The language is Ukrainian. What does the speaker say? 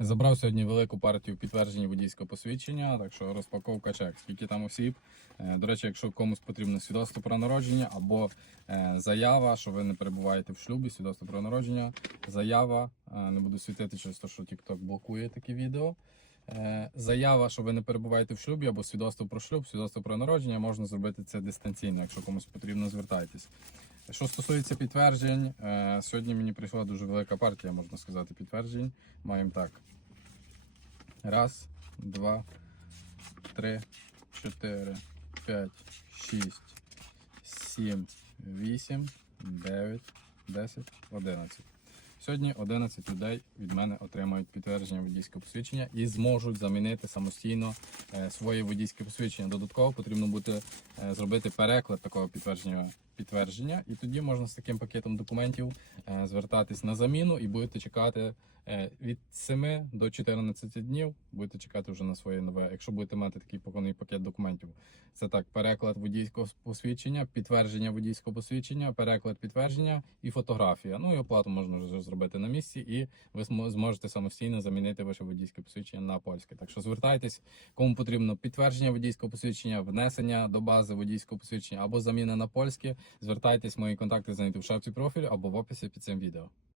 Забрав сьогодні велику партію підтверджень водійського посвідчення, так що розпаковка чек. Скільки там осіб. Е, До речі, якщо комусь потрібно свідоцтво про народження або е, заява, що ви не перебуваєте в шлюбі, свідоцтво про народження, заява, е, не буду світити через те, що TikTok блокує такі відео. Заява, що ви не перебуваєте в шлюбі, або свідоцтво про шлюб, свідоцтво про народження, можна зробити це дистанційно. Якщо комусь потрібно, звертайтесь. Що стосується підтверджень, е, сьогодні мені прийшла дуже велика партія, можна сказати, підтверджень. Маємо так. Раз, два, три, чотири, п'ять, шість, сім, вісім, дев'ять, десять, одинадцять. Сьогодні 11 людей від мене отримають підтвердження водійського посвідчення і зможуть замінити самостійно е, своє водійське посвідчення. Додатково потрібно буде е, зробити переклад такого підтвердження. Підтвердження, і тоді можна з таким пакетом документів е, звертатись на заміну і будете чекати е, від 7 до 14 днів. Будете чекати вже на своє нове, якщо будете мати такий повний пакет документів. Це так: переклад водійського посвідчення, підтвердження водійського посвідчення, переклад підтвердження і фотографія. Ну і оплату можна вже зробити на місці, і ви змо- зможете самостійно замінити ваше водійське посвідчення на польське. Так що звертайтесь, кому потрібно підтвердження водійського посвідчення, внесення до бази водійського посвідчення або заміна на польське. Звертайтесь, мої контакти знайдете в шапці профілю або в описі під цим відео.